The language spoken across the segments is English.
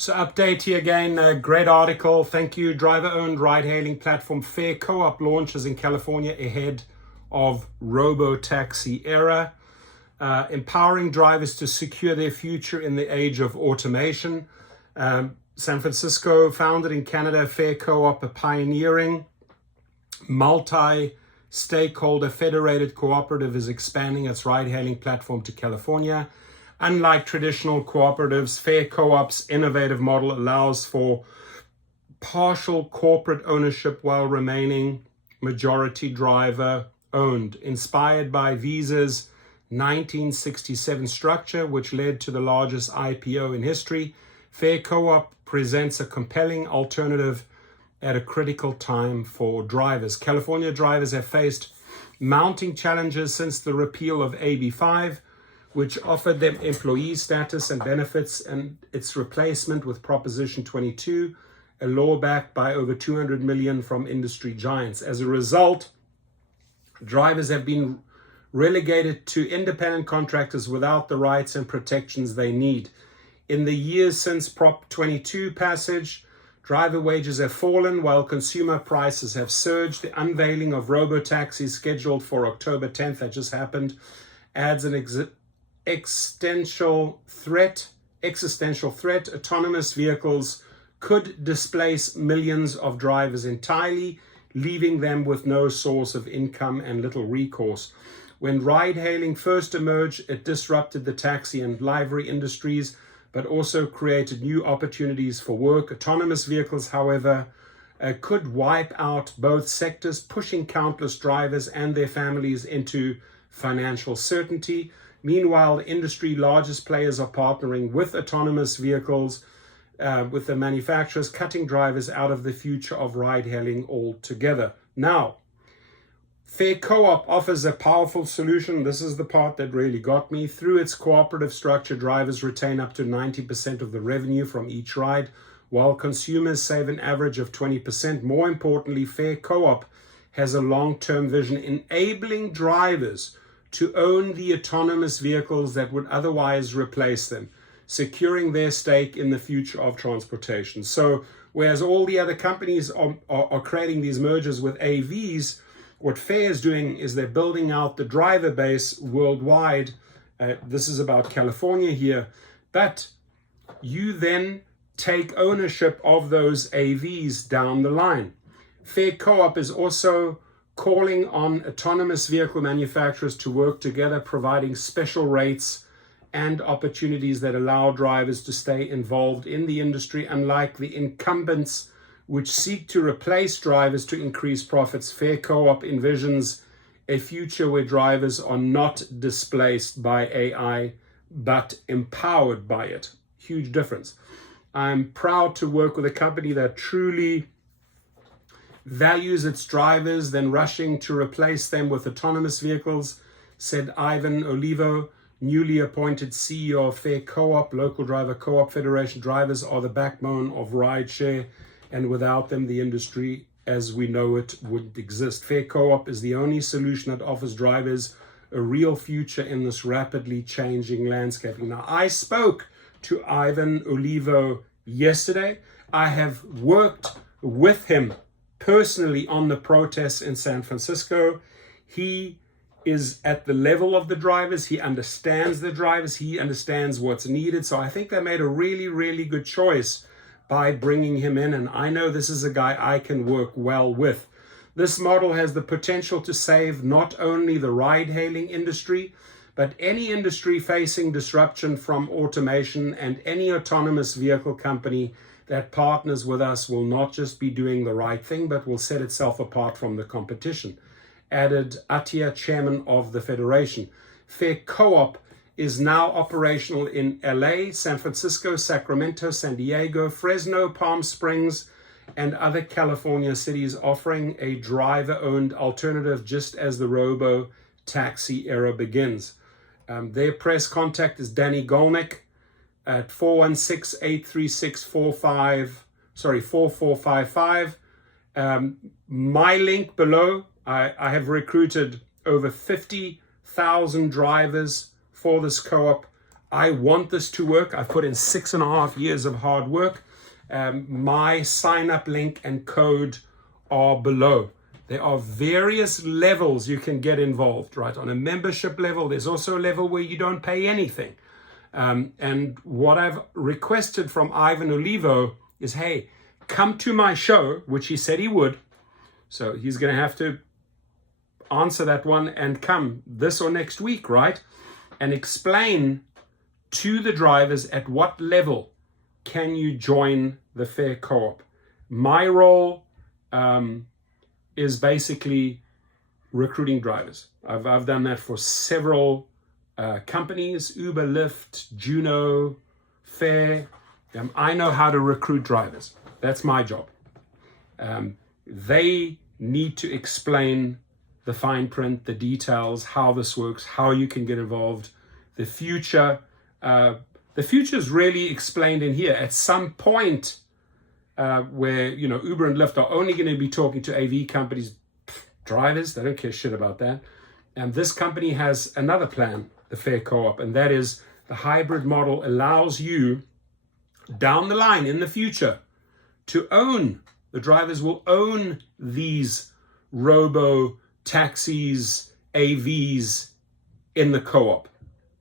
So update here again, a great article. Thank you. Driver-owned ride-hailing platform Fare Co-op launches in California ahead of ROBOTAXI Era, empowering drivers to secure their future in the age of automation. San Francisco, founded in Canada, Fare Co-op, a pioneering multi-stakeholder federated cooperative, is expanding its ride-hailing platform to California. Unlike traditional cooperatives, Fare Co-op's innovative model allows for partial corporate ownership while remaining majority driver owned. Inspired by Visa's 1967 structure, which led to the largest IPO in history, Fare Co-op presents a compelling alternative at a critical time for drivers. California drivers have faced mounting challenges since the repeal of AB5, which offered them employee status and benefits, and its replacement with Proposition 22, a law backed by over $200 million from industry giants. As a result, drivers have been relegated to independent contractors without the rights and protections they need. In the years since Prop 22 passage, driver wages have fallen while consumer prices have surged. The unveiling of RoboTaxi, scheduled for October 10th, that just happened, adds an existential threat. Autonomous vehicles could displace millions of drivers entirely, leaving them with no source of income and little recourse. When ride-hailing first emerged, it disrupted the taxi and livery industries, but also created new opportunities for work. Autonomous vehicles, however, could wipe out both sectors, pushing countless drivers and their families into financial certainty. Meanwhile, the industry largest players are partnering with autonomous vehicles, with the manufacturers, cutting drivers out of the future of ride-hailing altogether. Now, Fare Co-op offers a powerful solution. This is the part that really got me. Through its cooperative structure, drivers retain up to 90% of the revenue from each ride, while consumers save an average of 20%. More importantly, Fare Co-op has a long-term vision, enabling drivers to own the autonomous vehicles that would otherwise replace them, securing their stake in the future of transportation. So whereas all the other companies are creating these mergers with AVs, what Fare is doing is they're building out the driver base worldwide. This is about California here, but you then take ownership of those AVs down the line. Fare Co-op is also calling on autonomous vehicle manufacturers to work together, providing special rates and opportunities that allow drivers to stay involved in the industry. Unlike the incumbents, which seek to replace drivers to increase profits, Fare Co-op envisions a future where drivers are not displaced by AI, but empowered by it. Huge difference. I'm proud to work with a company that truly values its drivers than rushing to replace them with autonomous vehicles, said Ivan Olivo, newly appointed CEO of Fare Co-op, local driver co-op federation. Drivers are the backbone of Rideshare, and without them, the industry as we know it wouldn't exist. Fare Co-op is the only solution that offers drivers a real future in this rapidly changing landscape. Now, I spoke to Ivan Olivo yesterday. I have worked with him personally on the protests in San Francisco. He is at the level of the drivers. He understands the drivers. He understands what's needed. So I think they made a really, really good choice by bringing him in. And I know this is a guy I can work well with. This model has the potential to save not only the ride-hailing industry, but any industry facing disruption from automation, and any autonomous vehicle company that partners with us will not just be doing the right thing, but will set itself apart from the competition, added Atia, chairman of the federation. Fare Co-op is now operational in LA, San Francisco, Sacramento, San Diego, Fresno, Palm Springs, and other California cities, offering a driver-owned alternative just as the robo-taxi era begins. Their press contact is Danny Golnick at 416-836-4455. My link below. I have recruited over 50,000 drivers for this co-op. I want this to work. I've put in 6.5 years of hard work. My sign-up link and code are below. There are various levels you can get involved, right? On a membership level, there's also a level where you don't pay anything. And what I've requested from Ivan Olivo is, hey, come to my show, which he said he would. So he's going to have to answer that one and come this or next week, right? And explain to the drivers at what level can you join the Fair Co-op. My role is basically recruiting drivers. I've done that for several companies, Uber, Lyft, Juno, Fair. I know how to recruit drivers. That's my job. They need to explain the fine print, the details, how this works, how you can get involved, the future. The future is really explained in here. At some point where, Uber and Lyft are only going to be talking to AV companies, drivers, they don't care shit about that. And this company has another plan, the Fair Co-op, and that is the hybrid model allows you down the line in the future to own. The drivers will own these robo-taxis, AVs in the co-op.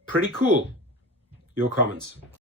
Pretty cool. Your comments.